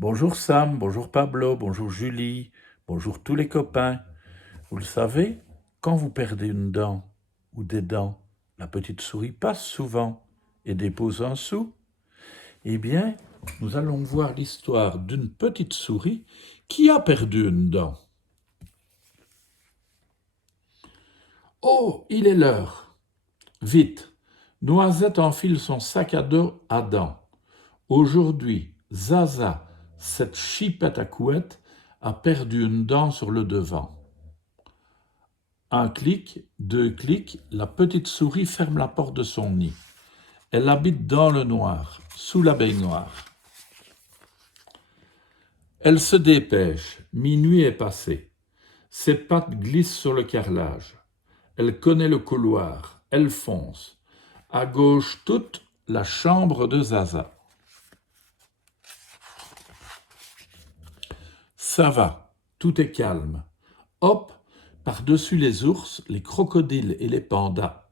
Bonjour Sam, bonjour Pablo, bonjour Julie, bonjour tous les copains. Vous le savez, quand vous perdez une dent ou des dents, la petite souris passe souvent et dépose un sou. Eh bien, nous allons voir l'histoire d'une petite souris qui a perdu une dent. Oh, il est l'heure. Vite, Noisette enfile son sac à dos à dents. Aujourd'hui, Zaza, cette chipette à couette, a perdu une dent sur le devant. Un clic, deux clics, la petite souris ferme la porte de son nid. Elle habite dans le noir, sous la baignoire. Elle se dépêche, minuit est passé. Ses pattes glissent sur le carrelage. Elle connaît le couloir, elle fonce. À gauche toute, la chambre de Zaza. Ça va, tout est calme. Hop, par-dessus les ours, les crocodiles et les pandas.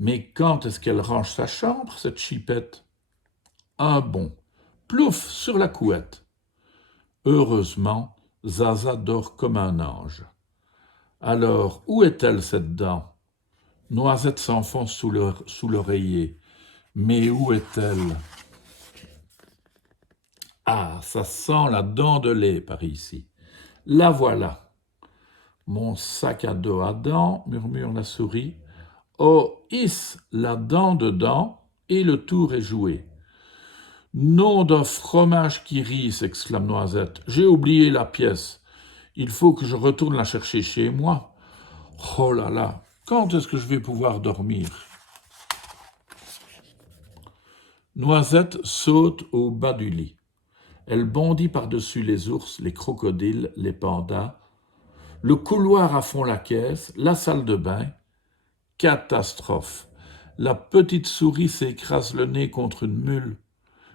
Mais quand est-ce qu'elle range sa chambre, cette chipette? Un bond, plouf, sur la couette. Heureusement, Zaza dort comme un ange. Alors, où est-elle, cette dent? Noisette s'enfonce sous l'oreiller. Mais où est-elle? Ah, ça sent la dent de lait par ici. La voilà. Mon sac à dos à dents, murmure la souris. Oh, hisse, la dent dedans, et le tour est joué. Nom d'un fromage qui rit, s'exclame Noisette. J'ai oublié la pièce. Il faut que je retourne la chercher chez moi. Oh là là, quand est-ce que je vais pouvoir dormir? Noisette saute au bas du lit. Elle bondit par-dessus les ours, les crocodiles, les pandas. Le couloir à fond la caisse, la salle de bain. Catastrophe. La petite souris s'écrase le nez contre une mule.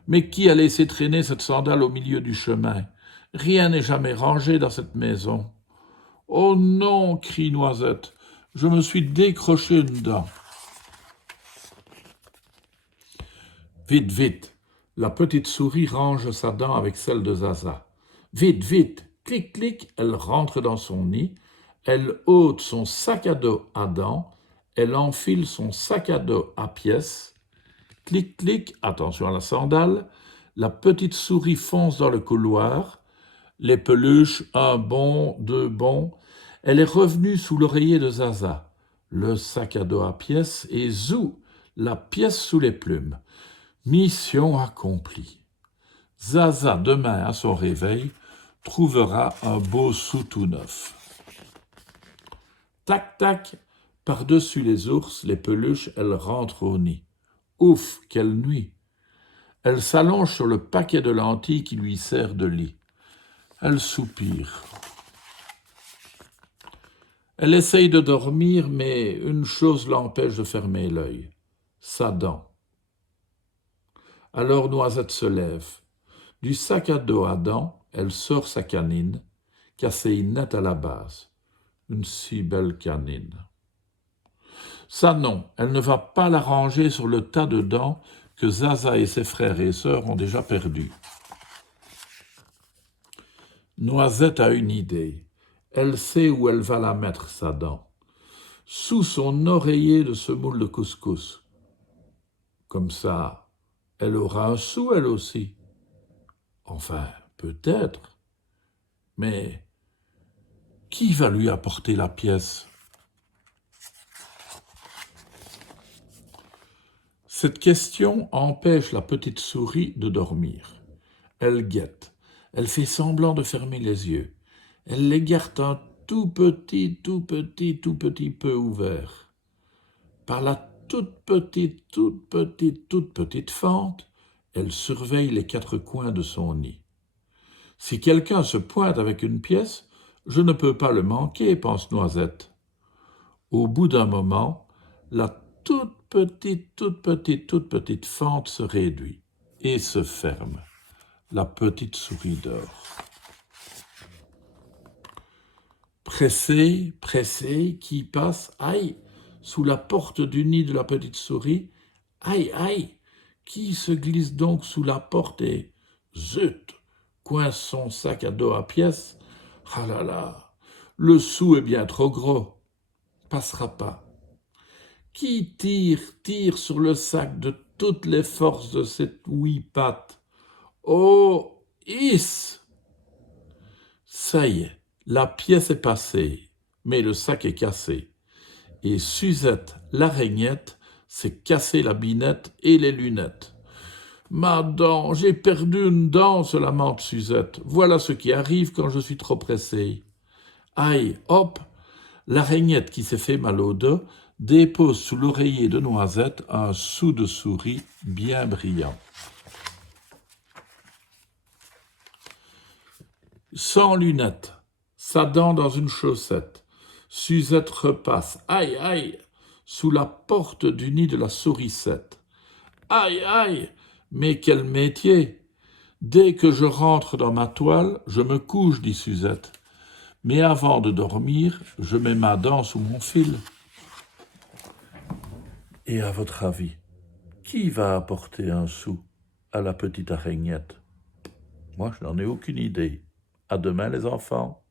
Mais qui a laissé traîner cette sandale au milieu du chemin? Rien n'est jamais rangé dans cette maison. Oh non, crie Noisette, je me suis décroché une dent. Vite, vite, la petite souris range sa dent avec celle de Zaza. Vite, vite, clic, clic, elle rentre dans son nid, elle ôte son sac à dos à dents, elle enfile son sac à dos à pièces. Clic, clic, attention à la sandale, la petite souris fonce dans le couloir, les peluches, un bond, deux bonds. Elle est revenue sous l'oreiller de Zaza, le sac à dos à pièces, et zou, la pièce sous les plumes. Mission accomplie. Zaza, demain à son réveil, trouvera un beau sou tout neuf. Tac, tac, par-dessus les ours, les peluches, elle rentre au nid. Ouf, quelle nuit! Elle s'allonge sur le paquet de lentilles qui lui sert de lit. Elle soupire. Elle essaye de dormir, mais une chose l'empêche de fermer l'œil. Sa dent. Alors Noisette se lève. Du sac à dos à dents, elle sort sa canine, cassée net à la base. Une si belle canine. Ça non, elle ne va pas la ranger sur le tas de dents que Zaza et ses frères et sœurs ont déjà perdu. Noisette a une idée. Elle sait où elle va la mettre, sa dent. Sous son oreiller de semoule de couscous. Comme ça, elle aura un sou, elle aussi. Enfin, peut-être. Mais qui va lui apporter la pièce? Cette question empêche la petite souris de dormir. Elle guette. Elle fait semblant de fermer les yeux. Elle les garde un tout petit peu ouverts. Par la toute petite fente, elle surveille les quatre coins de son nid. Si quelqu'un se pointe avec une pièce, je ne peux pas le manquer, pense Noisette. Au bout d'un moment, la toute petite fente se réduit et se ferme. La petite souris dort. Pressée, qui passe, aïe, sous la porte du nid de la petite souris, aïe, aïe, qui se glisse donc sous la porte et, zut, coince son sac à dos à pièces. Ah là là, le sou est bien trop gros, passera pas. Qui tire sur le sac de toutes les forces de cette huit pattes. Oh, is! Ça y est, la pièce est passée, mais le sac est cassé. Et Suzette, l'araignette, s'est cassé la binette et les lunettes. Ma dent, j'ai perdu une dent, se lamente Suzette. Voilà ce qui arrive quand je suis trop pressée. Aïe, hop, l'araignette qui s'est fait mal au dos dépose sous l'oreiller de Noisette un sou de souris bien brillant. Sans lunettes, sa dent dans une chaussette, Suzette repasse, aïe, aïe, sous la porte du nid de la sourisette. Aïe, aïe, mais quel métier! Dès que je rentre dans ma toile, je me couche, dit Suzette. Mais avant de dormir, je mets ma dent sous mon fil. Et à votre avis, qui va apporter un sou à la petite araignette? Moi, je n'en ai aucune idée. À demain, les enfants.